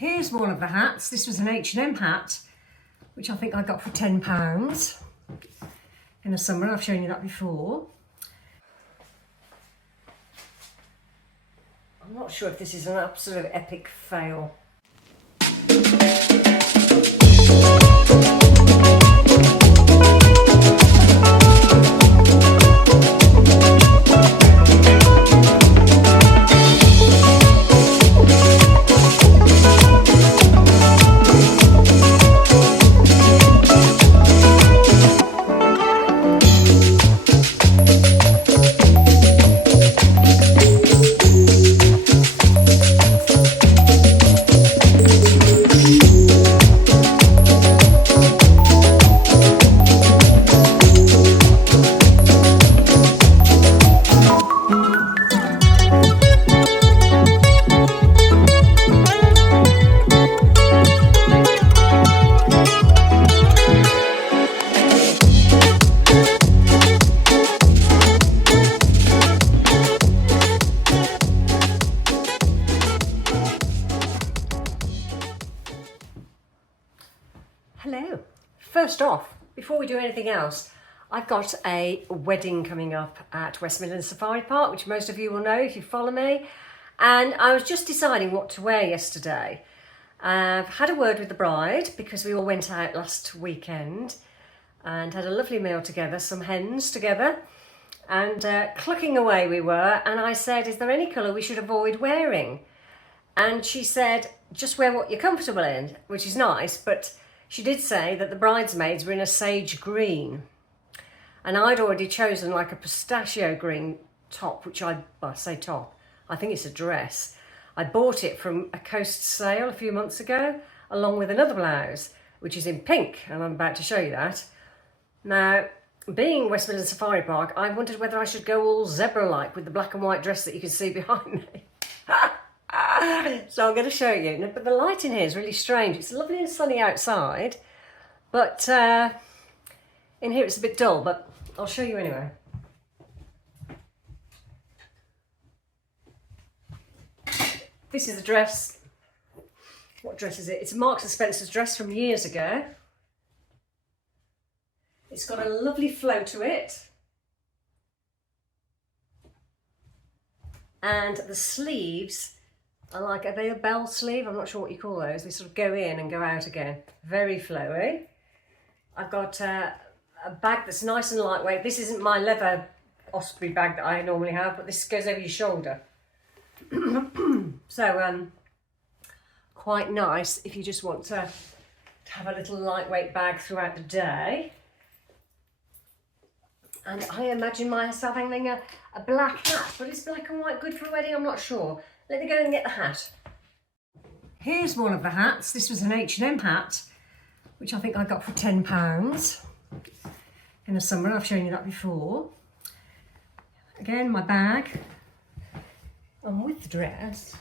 Here's one of the hats. This was an H&M hat, which I think I got for £10 in the summer. I've shown you that before. I'm not sure if this is an absolute epic fail. Hello. First off, before we do anything else, I've got a wedding coming up at West Midlands Safari Park, which most of you will know if you follow me. And I was just deciding what to wear yesterday. I've had a word with the bride because we all went out last weekend and had a lovely meal together, some hens together, and clucking away we were. And I said, is there any colour we should avoid wearing? And she said, just wear what you're comfortable in, which is nice, but she did say that the bridesmaids were in a sage green, and I'd already chosen like a pistachio green top, which I say top, I think it's a dress. I bought it from a Coast sale a few months ago, along with another blouse, which is in pink, and I'm about to show you that. Now, being West Midlands Safari Park, I wondered whether I should go all zebra-like with the black and white dress that you can see behind me. So I'm going to show you, but the light in here is really strange. It's lovely and sunny outside, but in here it's a bit dull, but I'll show you anyway. This is a dress. What dress is it? It's a Marks and Spencer's dress from years ago. It's got a lovely flow to it. And the sleeves are like, are they a bell sleeve? I'm not sure what you call those. They sort of go in and go out again. Very flowy. I've got a bag that's nice and lightweight. This isn't my leather Osprey bag that I normally have, but this goes over your shoulder. So, quite nice if you just want to have a little lightweight bag throughout the day. And I imagine myself having a black hat, but is black and white good for a wedding? I'm not sure. Let me go and get the hat. Here's one of the hats. This was an H&M hat, which I think I got for £10 in the summer. I've shown you that before. Again, my bag. And with the dress,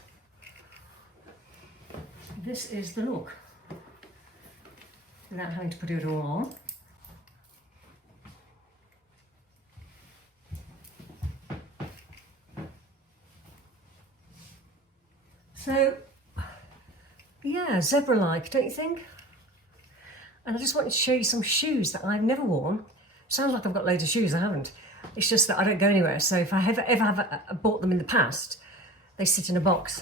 this is the look, without having to put it all on. So, yeah, zebra-like, don't you think? And I just wanted to show you some shoes that I've never worn. Sounds like I've got loads of shoes, I haven't. It's just that I don't go anywhere, so if I ever have bought them in the past, they sit in a box.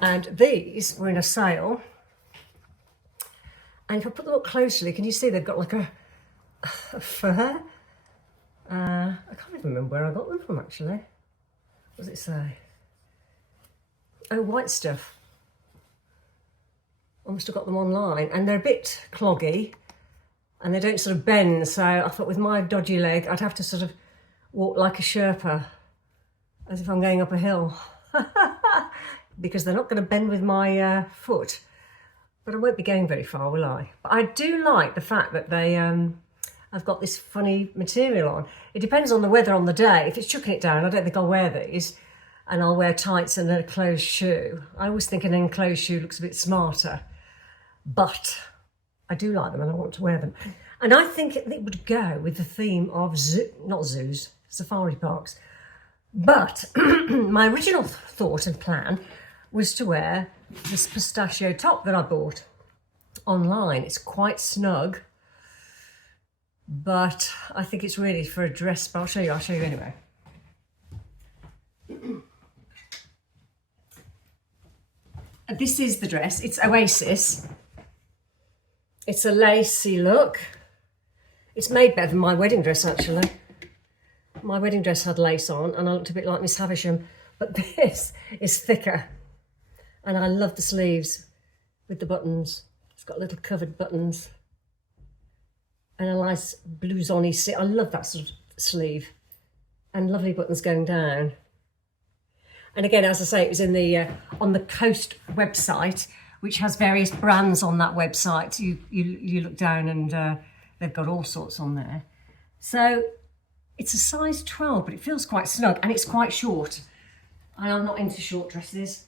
And these were in a sale. And if I put them up closely, can you see they've got like a fur? I can't even remember where I got them from, actually. What does it say? Oh, White Stuff. I must have got them online, and they're a bit cloggy and they don't sort of bend, so I thought with my dodgy leg I'd have to sort of walk like a Sherpa, as if I'm going up a hill. Because they're not going to bend with my foot, but I won't be going very far, will I? But I do like the fact that they I've got this funny material on. It depends on the weather on the day. If it's chucking it down, I don't think I'll wear these, and I'll wear tights and a closed shoe. I always think an enclosed shoe looks a bit smarter, but I do like them and I want to wear them. And I think it would go with the theme of not zoos, safari parks. But my original thought and plan was to wear this pistachio top that I bought online. It's quite snug, but I think it's really for a dress, but I'll show you anyway. This is the dress. It's Oasis. It's a lacy look. It's made better than my wedding dress, actually. My wedding dress had lace on and I looked a bit like Miss Havisham, but this is thicker. And I love the sleeves with the buttons. It's got little covered buttons and a nice blouson-y sleeve. I love that sort of sleeve, and lovely buttons going down. And again, as I say, it was in the on the Coast website, which has various brands on that website. You look down and they've got all sorts on there. So it's a size 12, but it feels quite snug and it's quite short. And I'm not into short dresses.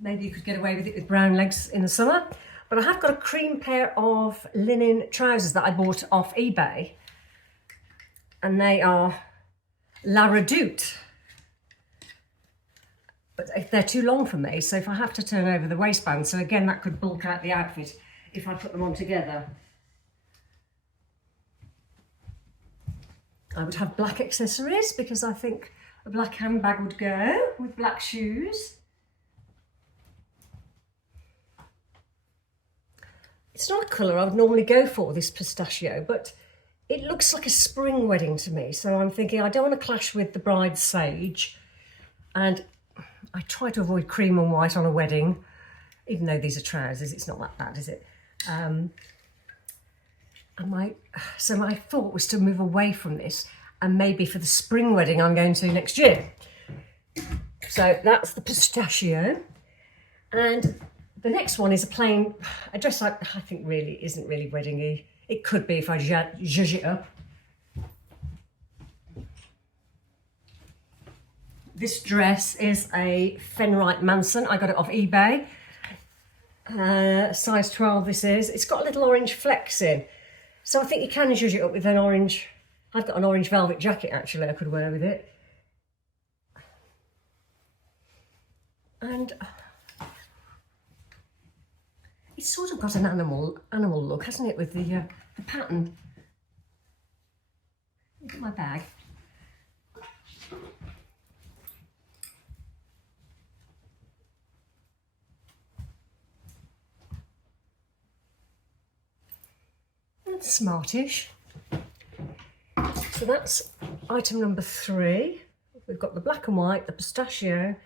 Maybe you could get away with it with brown legs in the summer. But I have got a cream pair of linen trousers that I bought off eBay. And they are La Redoute. But they're too long for me, so if I have to turn over the waistband, so again, that could bulk out the outfit if I put them on together. I would have black accessories because I think a black handbag would go with black shoes. It's not a colour I would normally go for, this pistachio, but it looks like a spring wedding to me. So I'm thinking I don't want to clash with the bride's sage. And I try to avoid cream and white on a wedding, even though these are trousers, it's not that bad, is it? So my thought was to move away from this, and maybe for the spring wedding I'm going to next year. So that's the pistachio. And the next one is a dress I think really isn't really wedding-y. It could be if I zhuzh it up. This dress is a Fenright Manson. I got it off eBay. Size 12 this is. It's got little orange flecks in. So I think you can zhuzh it up with an orange. I've got an orange velvet jacket actually I could wear with it. And it's sort of got an animal look, hasn't it, with the pattern. Look at my bag. That's smartish. So that's item number 3. We've got the black and white, the pistachio,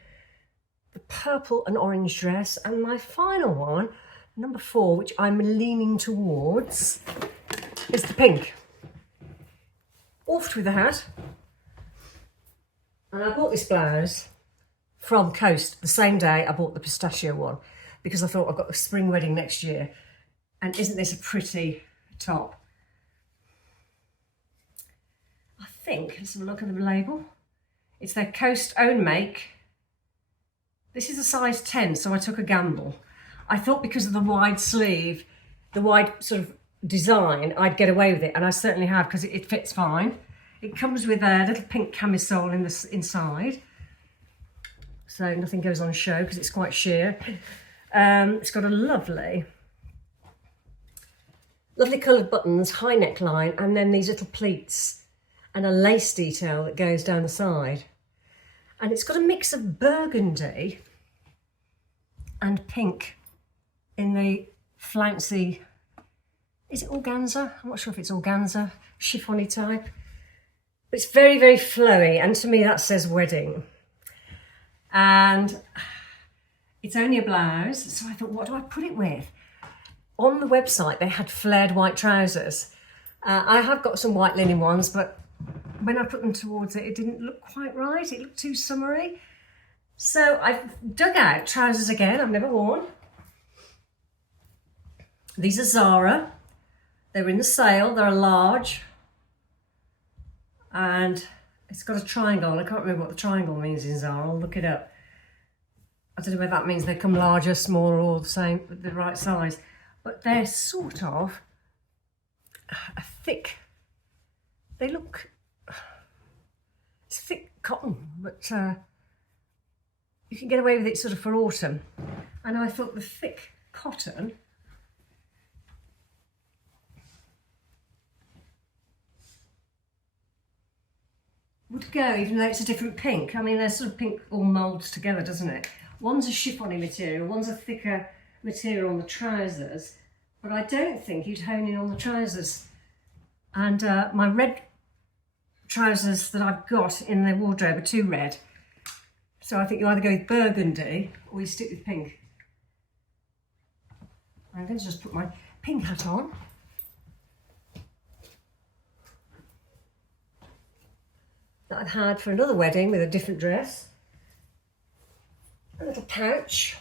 the purple and orange dress, and my final one, number 4, which I'm leaning towards, is the pink. Oft with the hat. And I bought this blouse from Coast the same day I bought the pistachio one, because I thought I've got a spring wedding next year. And isn't this a pretty top? I think, let's have a look at the label. It's their Coast own make. This is a size 10, so I took a gamble. I thought because of the wide sleeve, the wide sort of design, I'd get away with it, and I certainly have, because it fits fine. It comes with a little pink camisole in the inside, so nothing goes on show because it's quite sheer. It's got a lovely coloured buttons, high neckline, and then these little pleats and a lace detail that goes down the side. And it's got a mix of burgundy and pink in the flouncy, is it organza? I'm not sure if it's organza, chiffony type. But it's very, very flowy, and to me that says wedding. And it's only a blouse, so I thought, what do I put it with? On the website they had flared white trousers. I have got some white linen ones, but when I put them towards it, it didn't look quite right. It looked too summery. So I've dug out trousers again, I've never worn. These are Zara. They were in the sale, they're a large. And it's got a triangle. I can't remember what the triangle means in Zara, I'll look it up. I don't know whether that means they come larger, smaller, or the same, the right size. But they're sort of a thick, they look, it's thick cotton, but you can get away with it sort of for autumn. And I thought the thick cotton would go, even though it's a different pink. I mean, they're sort of pink all moulds together, doesn't it? One's a chiffony material, one's a thicker material on the trousers, but I don't think you'd hone in on the trousers. And my red trousers that I've got in the wardrobe are too red. So I think you either go with burgundy or you stick with pink. I'm going to just put my pink hat on. That I've had for another wedding with a different dress. A little pouch.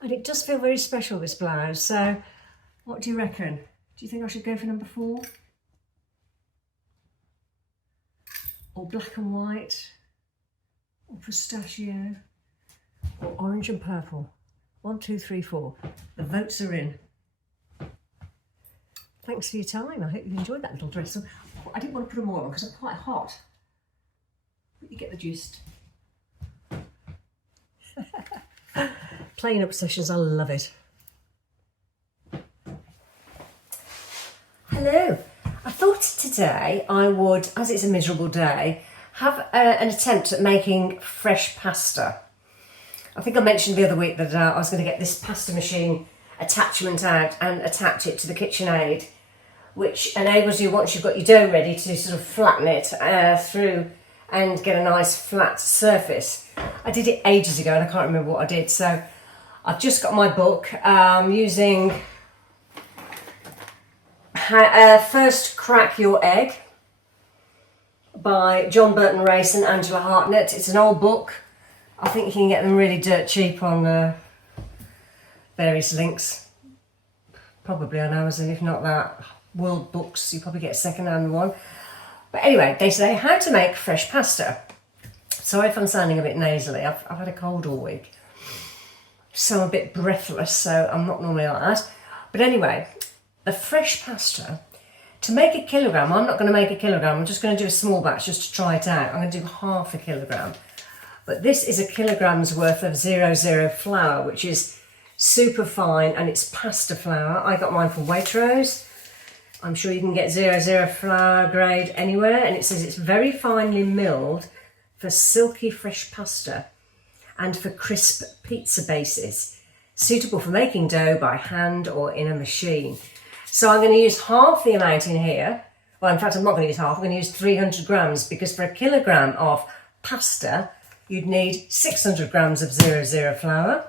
And it does feel very special, this blouse. So what do you reckon? Do you think I should go for number 4? Or black and white? Or pistachio? Or orange and purple? 1, 2, 3, 4. The votes are in. Thanks for your time. I hope you enjoyed that little dress. So, I didn't want to put them all on because I'm quite hot. But you get the gist. Playing up sessions, I love it. Hello. I thought today I would, as it's a miserable day, have an attempt at making fresh pasta. I think I mentioned the other week that I was going to get this pasta machine attachment out and attach it to the KitchenAid, which enables you, once you've got your dough ready, to sort of flatten it through and get a nice flat surface. I did it ages ago and I can't remember what I did, so I've just got my book using First Crack Your Egg by John Burton Race and Angela Hartnett. It's an old book. I think you can get them really dirt cheap on various links, probably on Amazon, if not that. World Books, you probably get a second-hand one. But anyway, they say how to make fresh pasta. Sorry if I'm sounding a bit nasally, I've had a cold all week. So I'm a bit breathless, so I'm not normally like that. But anyway, the fresh pasta, to make a kilogram, I'm not going to make a kilogram, I'm just going to do a small batch just to try it out. I'm going to do half a kilogram. But this is a kilogram's worth of 00 flour, which is super fine, and it's pasta flour. I got mine from Waitrose. I'm sure you can get 00 flour grade anywhere, and it says it's very finely milled for silky fresh pasta and for crisp pizza bases, suitable for making dough by hand or in a machine. So I'm going to use half the amount in here. Well, in fact, I'm not going to use half, I'm going to use 300 grams, because for a kilogram of pasta, you'd need 600 grams of 00 flour.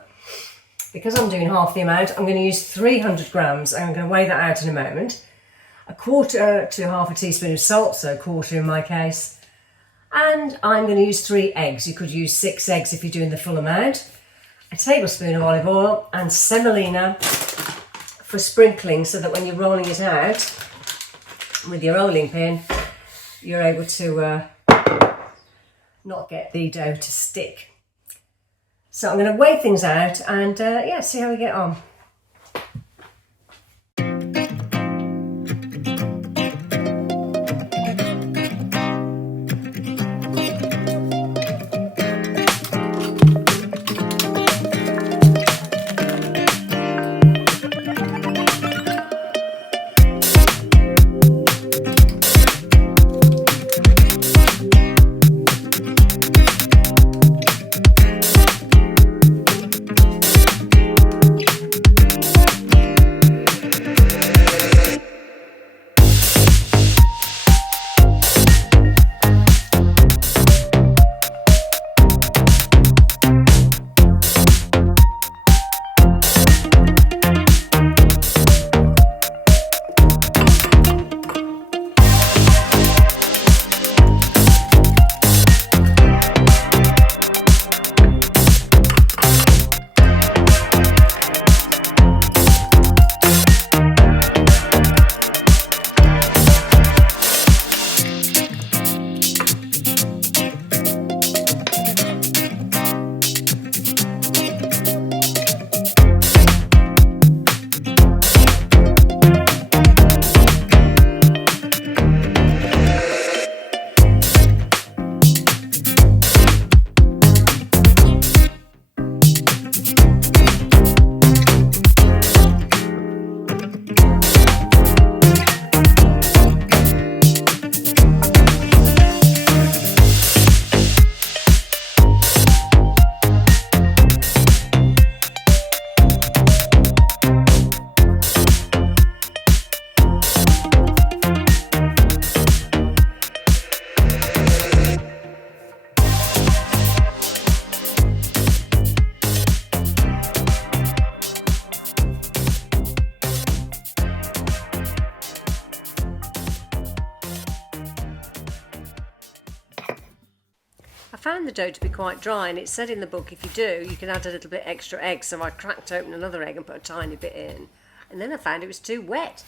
Because I'm doing half the amount, I'm going to use 300 grams, and I'm going to weigh that out in a moment. A quarter to half a teaspoon of salt, so a quarter in my case. And I'm going to use 3 eggs. You could use 6 eggs if you're doing the full amount. A tablespoon of olive oil and semolina for sprinkling, so that when you're rolling it out with your rolling pin, you're able to not get the dough to stick. So I'm going to weigh things out and yeah, see how we get on. found the dough to be quite dry, and it said in the book if you do, you can add a little bit extra egg. So I cracked open another egg and put a tiny bit in, and then I found it was too wet.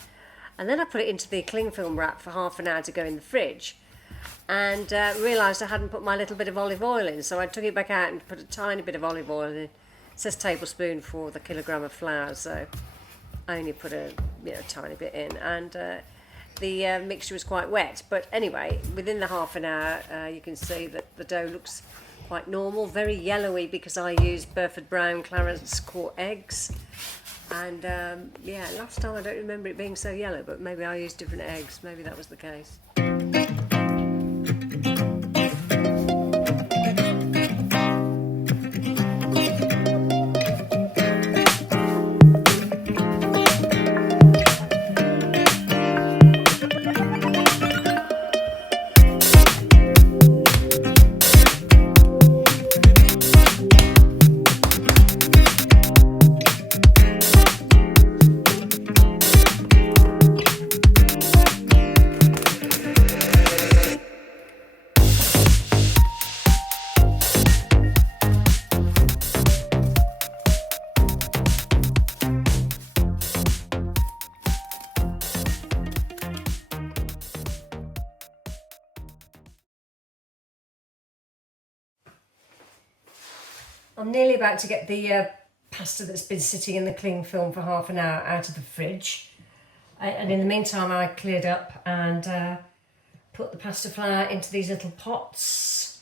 And then I put it into the cling film wrap for half an hour to go in the fridge, and realised I hadn't put my little bit of olive oil in, so I took it back out and put a tiny bit of olive oil in. It says tablespoon for the kilogram of flour, so I only put a tiny bit in, and the mixture was quite wet. But anyway, within the half an hour, you can see that the dough looks quite normal, very yellowy because I used Burford Brown Clarence Court eggs. And yeah, last time I don't remember it being so yellow, but maybe I used different eggs. Maybe that was the case. I'm nearly about to get the pasta that's been sitting in the cling film for half an hour out of the fridge. And in the meantime, I cleared up and put the pasta flour into these little pots.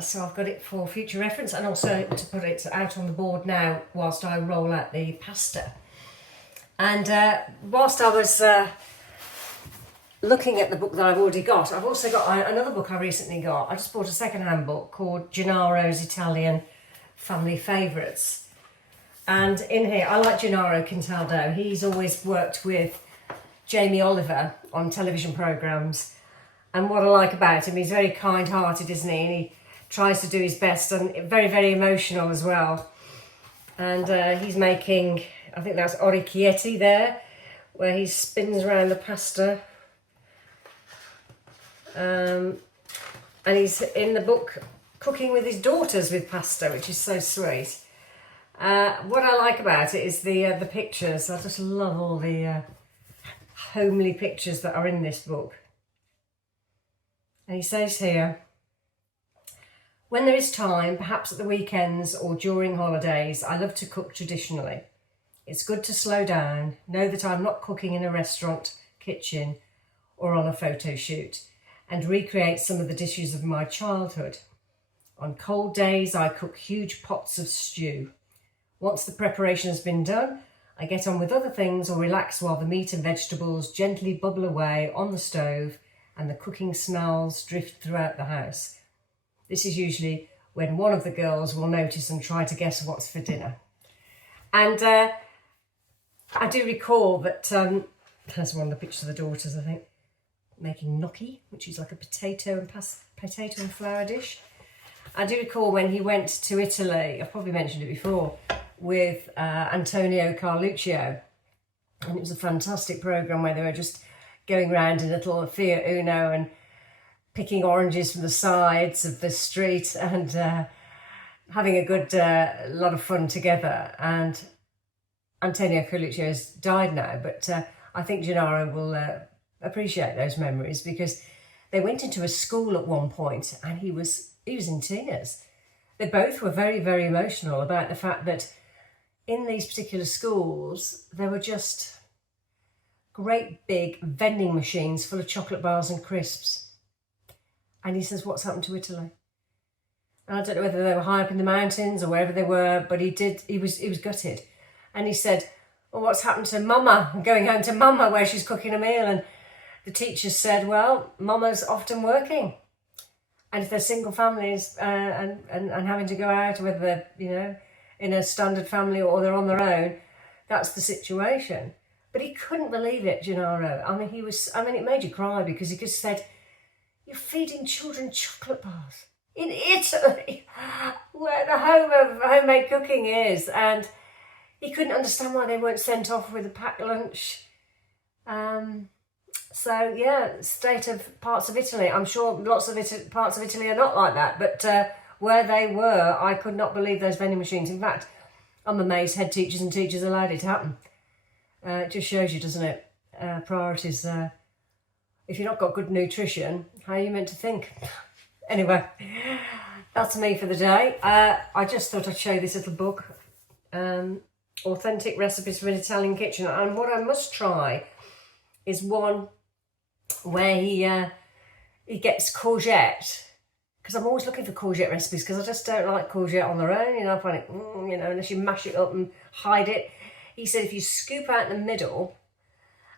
So I've got it for future reference, and also to put it out on the board now whilst I roll out the pasta. And whilst I was looking at the book that I've already got, I've also got another book I recently got. I just bought a second-hand book called Gennaro's Italian Family Favourites. And in here, I like Gennaro Contaldo. He's always worked with Jamie Oliver on television programmes. And what I like about him, he's very kind-hearted, isn't he? And he tries to do his best, and very, very emotional as well. And he's making, I think that's orecchietti there, where he spins around the pasta. And he's in the book cooking with his daughters with pasta, which is so sweet. What I like about it is the pictures. I just love all the homely pictures that are in this book. And he says here, when there is time, perhaps at the weekends or during holidays, I love to cook traditionally. It's good to slow down, know that I'm not cooking in a restaurant kitchen or on a photo shoot, and recreate some of the dishes of my childhood. On cold days, I cook huge pots of stew. Once the preparation has been done, I get on with other things or relax while the meat and vegetables gently bubble away on the stove and the cooking smells drift throughout the house. This is usually when one of the girls will notice and try to guess what's for dinner. And I do recall that, there's one of the pictures of the daughters, I think, making gnocchi, which is like a potato and flour dish. I do recall when he went to Italy, I've probably mentioned it before, with Antonio Carluccio, and it was a fantastic programme where they were just going around in a little Fiat Uno and picking oranges from the sides of the street and having a good lot of fun together. And Antonio Carluccio has died now, but I think Gennaro will appreciate those memories, because they went into a school at one point and he was in tears. They both were very, very emotional about the fact that in these particular schools there were just great big vending machines full of chocolate bars and crisps. And he says, what's happened to Italy? And I don't know whether they were high up in the mountains or wherever they were, but he was gutted. And he said, well, what's happened to Mama? I'm going home to Mama where she's cooking a meal. And the teachers said, well, Mama's often working. And if they're single families and having to go out, whether they're, in a standard family or they're on their own, that's the situation. But he couldn't believe it, Gennaro. It made you cry, because he just said, you're feeding children chocolate bars in Italy, where the home of homemade cooking is. And he couldn't understand why they weren't sent off with a packed lunch. So yeah, state of parts of Italy. I'm sure lots of parts of Italy are not like that, but where they were, I could not believe those vending machines. In fact, I'm amazed head teachers and teachers allowed it to happen. It just shows you, doesn't it? Priorities. If you've not got good nutrition, how are you meant to think? Anyway, that's me for the day. I just thought I'd show you this little book, Authentic Recipes from an Italian Kitchen. And what I must try is one where he gets courgette, because I'm always looking for courgette recipes because I just don't like courgette on their own. You know, I find it, you know, unless you mash it up and hide it. He said if you scoop out the middle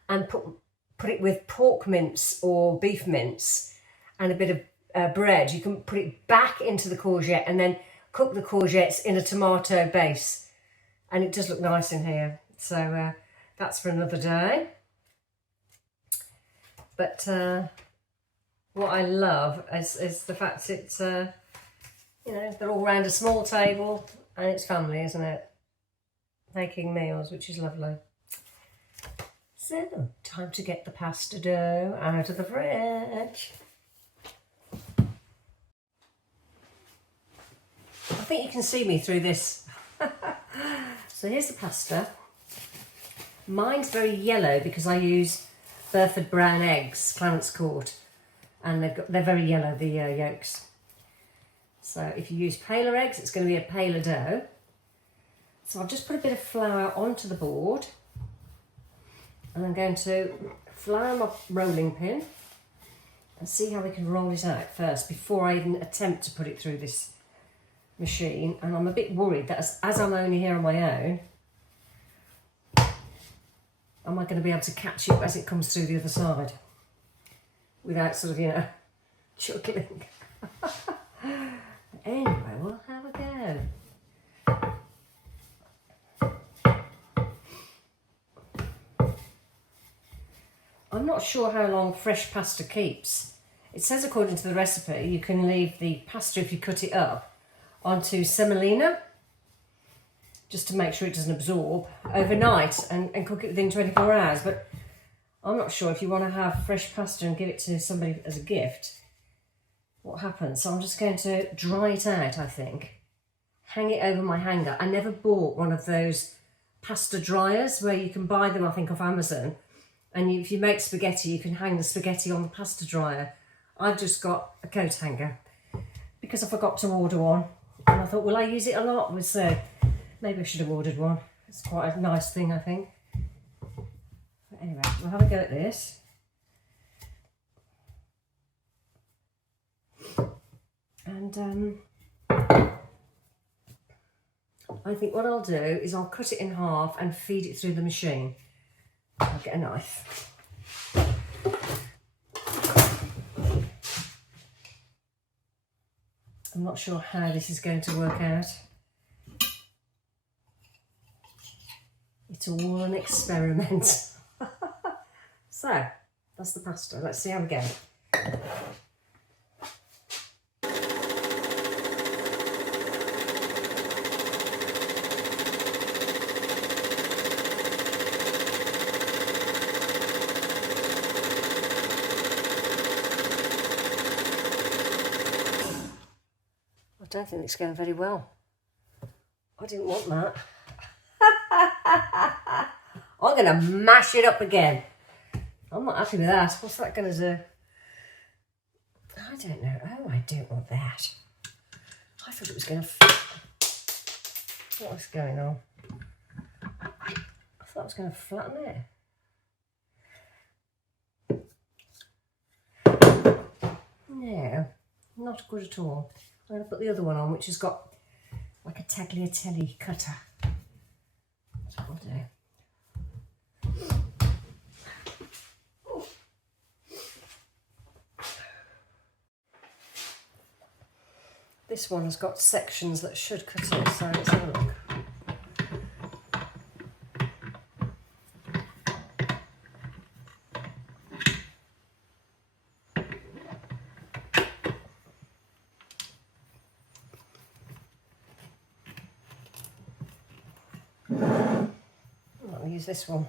and put it with pork mince or beef mince and a bit of bread, you can put it back into the courgette and then cook the courgettes in a tomato base. And it does look nice in here. So that's for another day. But what I love is the fact it's, you know, they're all round a small table and it's family, isn't it? Making meals, which is lovely. So, time to get the pasta dough out of the fridge. I think you can see me through this. So here's the pasta. Mine's very yellow because I use Burford brown eggs, Clarence Court, and they're very yellow, the yolks. So if you use paler eggs, it's going to be a paler dough. So I've just put a bit of flour onto the board, and I'm going to flour my rolling pin and see how we can roll it out first before I even attempt to put it through this machine. And I'm a bit worried that as I'm only here on my own, am I going to be able to catch it as it comes through the other side without sort of, you know, chuckling. Anyway, we'll have a go. I'm not sure how long fresh pasta keeps. It says according to the recipe you can leave the pasta, if you cut it up, onto semolina, just to make sure it doesn't absorb, overnight and cook it within 24 hours. But I'm not sure if you want to have fresh pasta and give it to somebody as a gift, what happens. So I'm just going to dry it out, I think. Hang it over my hanger. I never bought one of those pasta dryers where you can buy them, I think, off Amazon. And if you make spaghetti, you can hang the spaghetti on the pasta dryer. I've just got a coat hanger because I forgot to order one. And I thought, will I use it a lot? So maybe I should have ordered one. It's quite a nice thing, I think. But anyway, we'll have a go at this. And I think what I'll do is I'll cut it in half and feed it through the machine. I'll get a knife. I'm not sure how this is going to work out. It's all an experiment. So, that's the pasta. Let's see how we go. I don't think it's going very well. I didn't want that. I'm going to mash it up again. I'm not happy with that. What's that going to do? I don't know. Oh, I don't want that. I thought it was going to... What was going on? I thought it was going to flatten it. No, not good at all. I'm going to put the other one on, which has got like a tagliatelle cutter. That's what I'll do. This one has got sections that should cut it, so let's have a look. I'll use this one.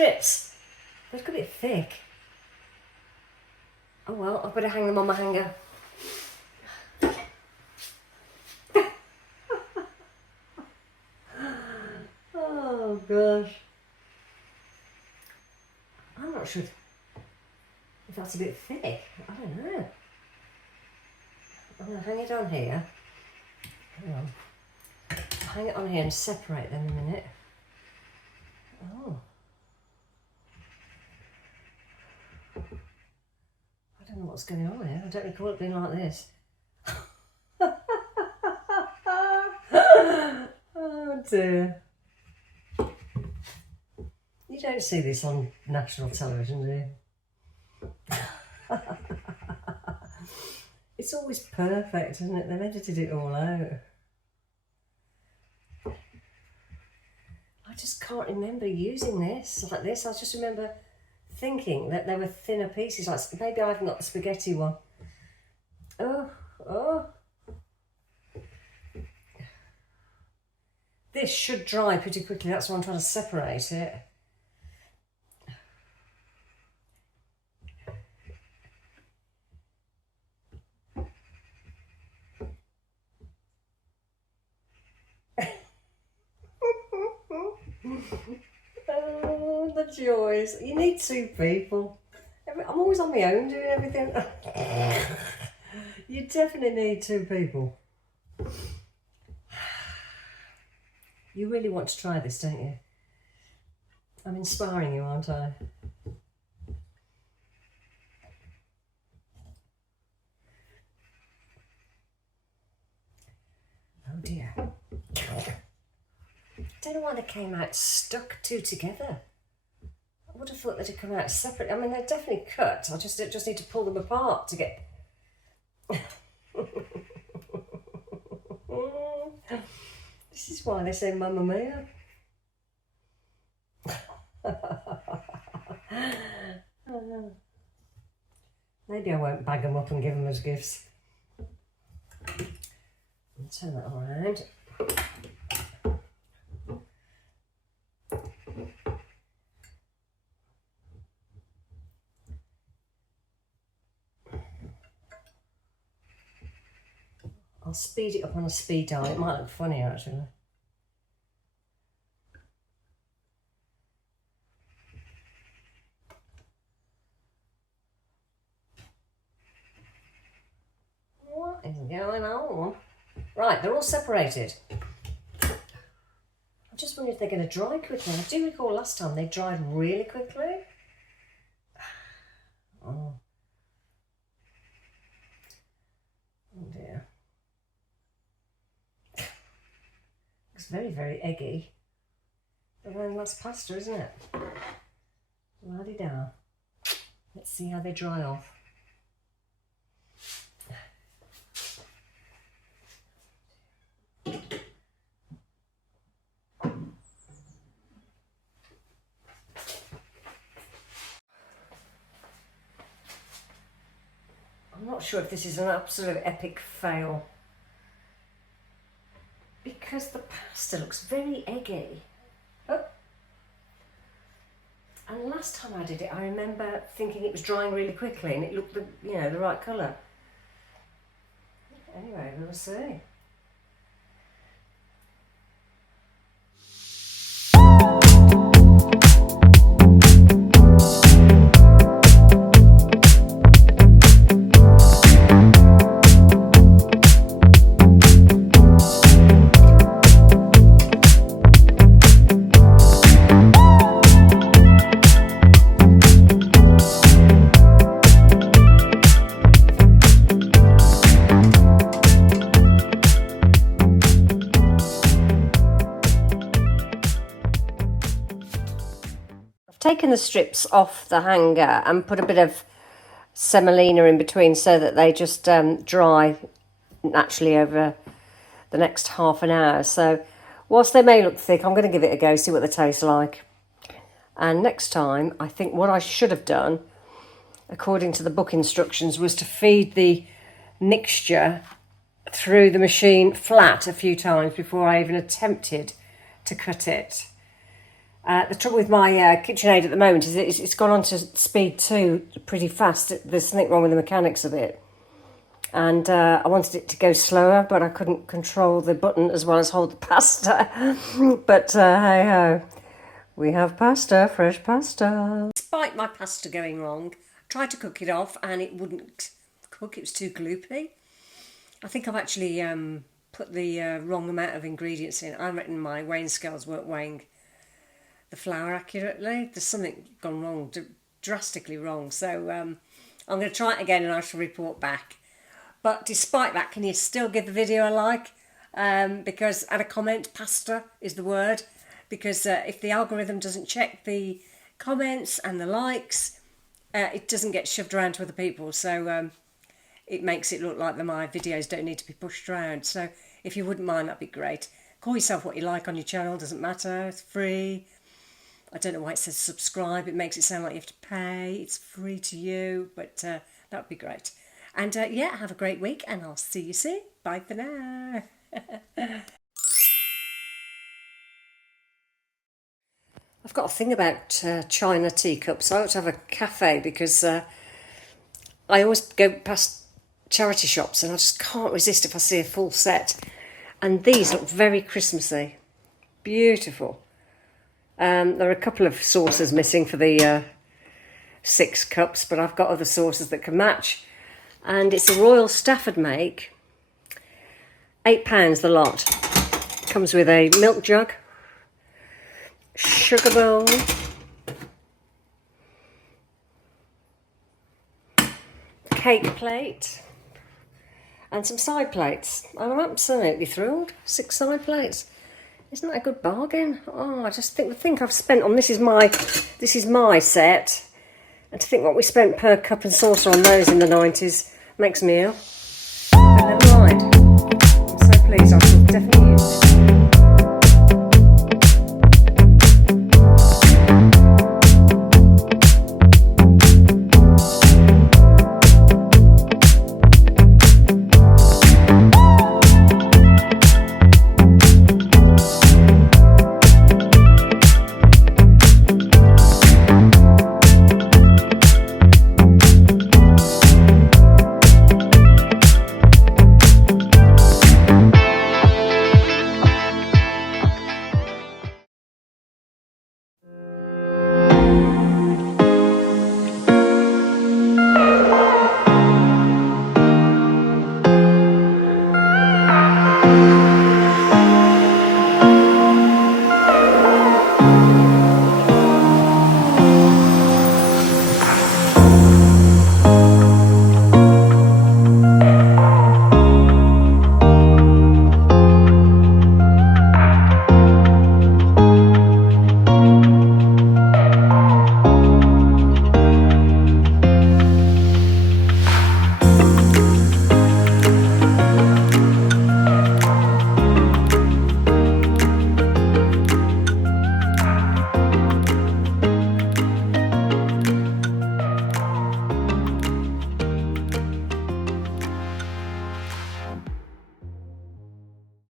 strips. They've got a bit thick. Oh well, I've got to hang them on my hanger. Oh gosh. I'm not sure if that's a bit thick. I don't know. I'm going to hang it on here. Hang on. I'll hang it on here and separate them in a minute. Oh. I don't know what's going on here. I don't recall it being like this. Oh dear. You don't see this on national television, do you? It's always perfect, isn't it? They've edited it all out. I just can't remember using this like this. I just remember thinking that there were thinner pieces. Like maybe I haven't got the spaghetti one. Oh. This should dry pretty quickly. That's why I'm trying to separate it. Oh, the joys. You need two people. I'm always on my own doing everything. You definitely need two people. You really want to try this, don't you? I'm inspiring you, aren't I? Oh dear. I don't know why they came out stuck two together. I would have thought they'd have come out separate. I mean, they're definitely cut. I just need to pull them apart to get... This is why they say Mamma Mia. Maybe I won't bag them up and give them as gifts. I'll turn that around. I'll speed it up on a speed dial. It might look funny actually. What is going on? Right, they're all separated. I'm just wondering if they're going to dry quickly. I do recall last time they dried really quickly. Oh dear. It's very, very eggy. But then that's pasta, isn't it? La-di-da. Let's see how they dry off. I'm not sure if this is an absolute epic fail because the pasta looks very eggy. Oh. And last time I did it, I remember thinking it was drying really quickly and it looked the right colour. Anyway, we'll see. Taken the strips off the hanger and put a bit of semolina in between so that they just dry naturally over the next half an hour. So whilst they may look thick, I'm going to give it a go, see what they taste like. And next time, I think what I should have done, according to the book instructions, was to feed the mixture through the machine flat a few times before I even attempted to cut it. The trouble with my KitchenAid at the moment is it's gone on to speed 2 pretty fast. There's something wrong with the mechanics of it. And I wanted it to go slower, but I couldn't control the button as well as hold the pasta. But hey ho, we have pasta, fresh pasta. Despite my pasta going wrong, I tried to cook it off and it wouldn't cook, it was too gloopy. I think I've actually put the wrong amount of ingredients in. I reckon my weighing scales weren't weighing the flour accurately. There's something gone wrong, drastically wrong. So I'm going to try it again and I shall report back. But despite that, can you still give the video a like? Because, and a comment, pasta is the word. Because if the algorithm doesn't check the comments and the likes, it doesn't get shoved around to other people. So it makes it look like that my videos don't need to be pushed around. So if you wouldn't mind, that'd be great. Call yourself what you like on your channel, doesn't matter, it's free. I don't know why it says subscribe, it makes it sound like you have to pay. It's free to you, but that would be great. And yeah, have a great week and I'll see you soon. Bye for now. I've got a thing about China teacups. I ought to have a cafe because I always go past charity shops and I just can't resist if I see a full set. And these look very Christmassy. Beautiful. There are a couple of saucers missing for the 6 cups, but I've got other saucers that can match. And it's a Royal Stafford make. £8 the lot. Comes with a milk jug, sugar bowl, cake plate, and some side plates. I'm absolutely thrilled. 6 side plates. Isn't that a good bargain? Oh, I just think I've spent on this is my set. And to think what we spent per cup and saucer on those in the 90s makes me ill. But never mind. I'm so pleased, I shall definitely use it.